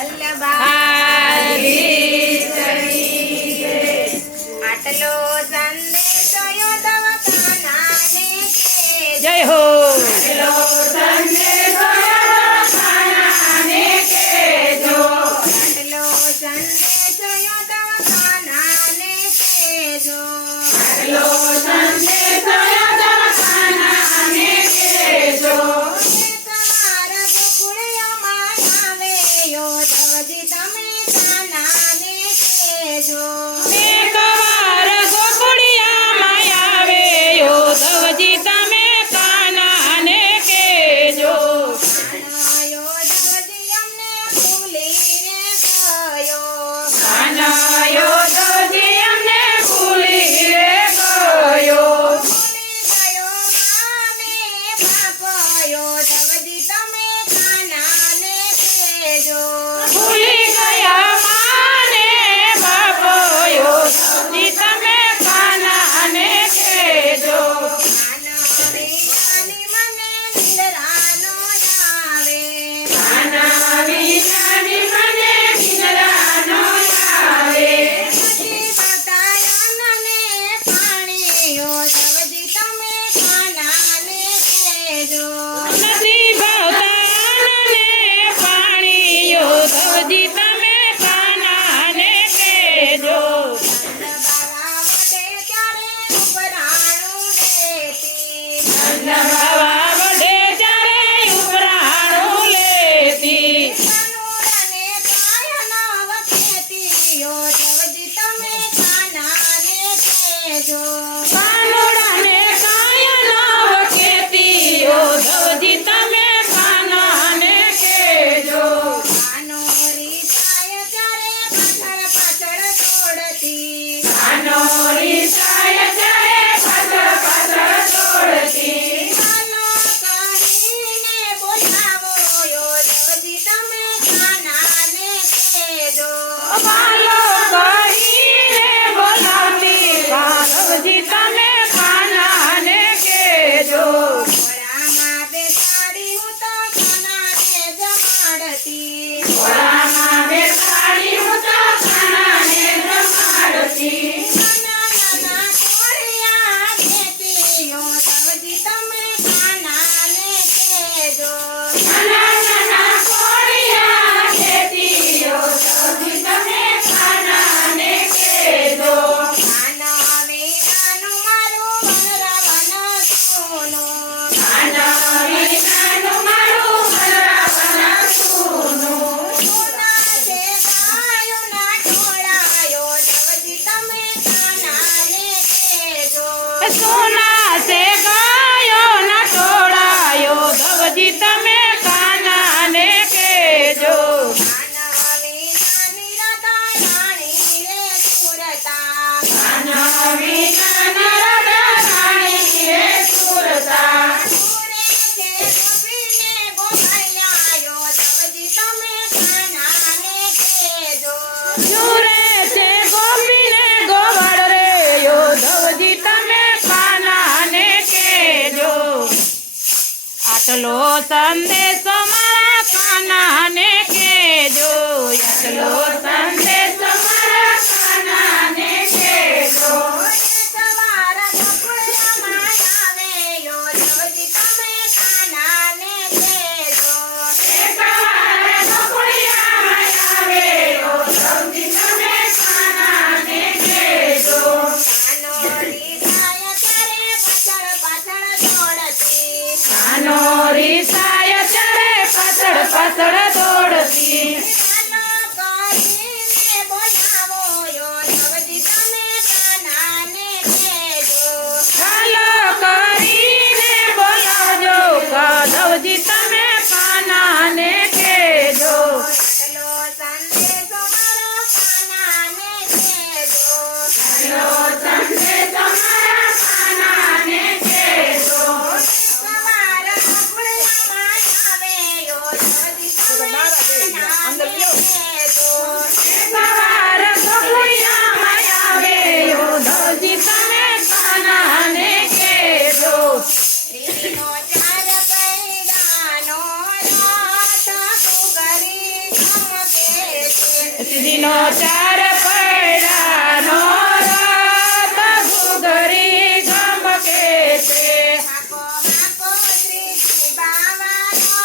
વલ્લભાઈ આટલો સંદેશો યોધવ કાનાને કહેજો. જય હો. આટલો સંદેશો યોધવ કાનાને કહેજો. આટલો સંદેશો યોધવ કાનાને કહેજો. આટલો સંદેશો યોધવ કાનાને કહેજો. તમારા ગોકુળિયામાં આવે યોધવજી તમે કાનાને કહેજો. એકવાર ગોકુળિયામાં આવે યોધવજી તમે કાનાને કહેજો. કાના યોધવજી અમને ભૂલીને ગયો. કાના યોધવજી અમને ભૂલી રે ગયો. ભૂલી ગયો માને બાપ યોધવજી તમે કાનાને કહેજો. ભૂલી ગયા માને બાપ યોધવજી તમે કાનાને કહેજો. કાના વિનાની મને નિંદરાનો આવે. કાના વિનાની મને નિંદરાનો આવે. નથી બતાયાને પાણી યોધવજી તમે કાનાને કહેજો. નથી ભાવતા આનને પાણી યોધવજી તમે કાનાને કહેજો. બાવા વડે ત્યારે ઉપરાણું લેતી. નભાવા વડે ત્યારે ઉપરાણું લેતી. કાનુડાને કાયનવ કહેતી યોધવજી તમે કાનાને કહેજો. કાનુડાને કાયનવ કહેતી યોધવજી તમે કાનાને કહેજો. કાનો રીસાય ત્યારે પાછળ પાછળ દોડતી. કાનો રીસાય ત્યારે પાછળ પાછળ દોડતી. કાનો કહીને બોલાવો યોધવજી તમે કાનાને કહેજો. વાલો કરીને બોલાવતી કાનવજી તમે કાનાને કહેજો. ઘોડામાં બેસાડી હું તો કાનાને જમાડતી. ઘોડામાં બેસાડી હું તો કાનાને જમાડતી. નાના નાના ટોળિયા દેતી યોધવજી તમે કાનાને કહેજો. નાના નાના કોળિયા દેતી યોધવજી તમે કાનાને કહેજો. કાના વિનાનું મારું વનરાવન સૂનું. કાના વિનાનું મારું વનરાવન સૂનું. સોના છે ગાયોના ટોળા યોધવજી તમે કાનાને કહેજો. સોના છે ગાયોના ટોળા યોધવજી તમે કાનાને કહેજો. કાના વિનાની રાધા રાણી રે સુરતા. કાના વિનાના રાધા રાણી રે સુરતા. સુરે છે ગોપીને ગોપાળિયા યોધવજી તમે કાનાને કહેજો. સુરે છે ગોપીને ગોવાળ રે યોધવજી તમે કાનાને કહેજો. આટલો સંદેશો મારા કાનાને કહેજો. આટલો સંદેશો મારા કાનાને કહેજો. સવારા ગોકુળિયામાં આવે યોધવજી તમે કાનાને કહેજો. એકવાર ગોકુળિયામાં આવે યોધવજી તમે કાનાને કહેજો. કાનો રીસાય ત્યારે પાછળ પાછળ દોડતી. કાનો રીસાય ચડે શ્રીજીનો ચાર પૈડાનો રથ ઘૂઘરી ગમકે છે. હાકો હાકો શ્રીજી બાવાનો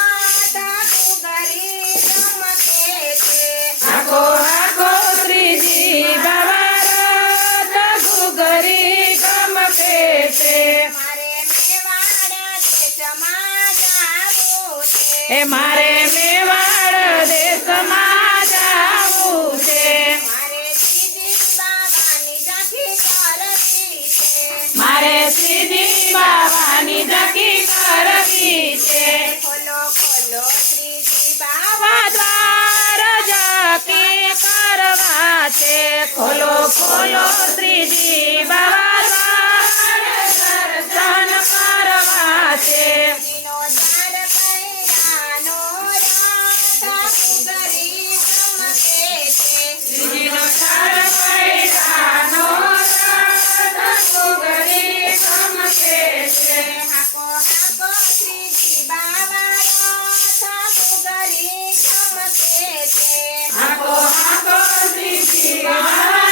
ઘૂઘરી ગમકે છે. હાકો હાકો શ્રીજી બાબા રથ ઘૂઘરી ગમકે છે. મારે મેવાડ દેશમાં જાવું છે. મારે મેવાડ દેશમાં જાવું છે. મારે શ્રીજી બાવાની ઝાંખી કરવી મારે શ્રીજી બાવાની ઝાંખી કરવી છે. છે. ખોલો ખોલો શ્રીજી બાવા બાબા દ્વાર ઝાંખી કરવા છે. ખોલો ખોલો શ્રીજી બાબા દ્વાર દર્શન કરવા છે. શ્રીજીનો ચાર પૈડાનો રથ ઘૂઘરી ગમકે છે. શ્રીજીનો ચાર પૈડાનો રથ ઘૂઘરી ગમકે છે. હાકો હાકો શ્રીજી બાવાનો ઘૂઘરી ગમકે છે. હાકો હાકો શ્રીજી બાબા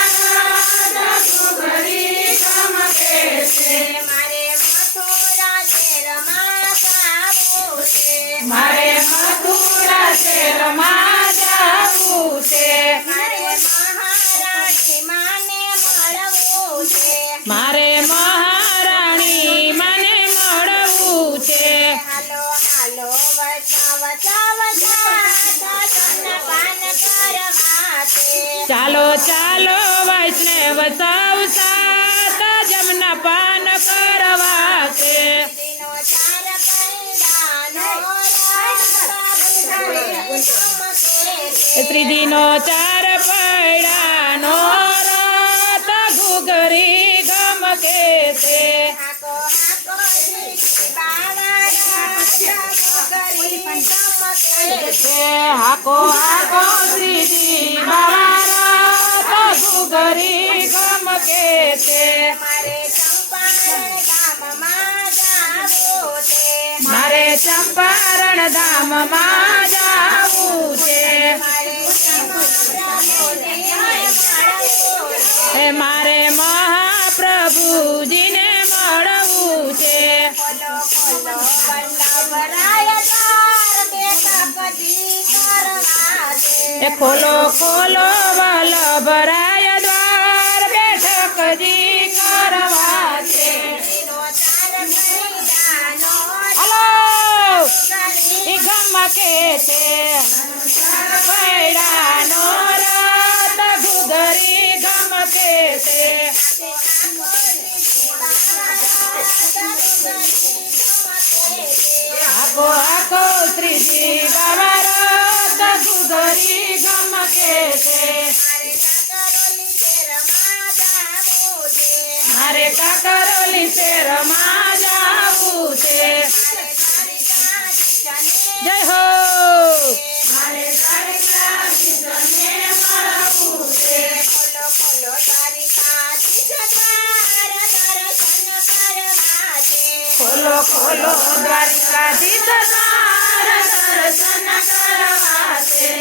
રથ ઘૂઘરી ગમકે છે. મારે મથુરા શહેરમાં જાવું છે. મારે મથુરા શહેરમાં જાવું છે. મારે મહારાણી માને મળવું છે. મારે મહારાણી મને મળવું છે. હાલો હાલો વૈષ્ણવ સ્તનપાન કરવા છે. ચાલો ચાલો વૈષ્ણવ સૌ સાત જમના પાન કરવા છે. શ્રીજીનો ચાર પૈડાનો રથ ઘૂઘરી ગમકે છે. શ્રીજીનો ચાર પૈડાનો રથ ઘૂઘરી ગમકે છે. હાકો હાકો શ્રીજી બાવાનો ઘૂઘરી ગમકે છે. હાકો હાકો શ્રીજી બાબા રથ ઘૂઘરી ગમકે છે. મારે ચંપારણ ગામમાં જાવું છે. મારે ચંપારણ ધામમાં જાવું છે. મારે મહાપ્રભુજીને મળવું છે. હે મારે મહાપ્રભુજીને મળવું છે. ખોલો ખોલો વલ્લભરાય દ્વાર બેઠકજી કરવા છે. એ ખોલો ખોલો વલ્લભરાય દ્વાર બેઠકજી કરવા છે. શ્રીજીનો ચાર પૈડાનો હલો ઘૂઘરી ઈ ગમકે છે. ચાર પૈડાનો રથ ઘૂઘરી ગમકે છે. હાકો હાકો શ્રીજી બાબા રથ ઘૂઘરી ગમકે છે. મારે કાકરોલી શહેરમાં જાવું છે. જય હો મારે દ્વારકાધીશને મળવું છે. ખોલો ખોલો દ્વારકાધીશ દ્વાર દર્શન કરવા છે.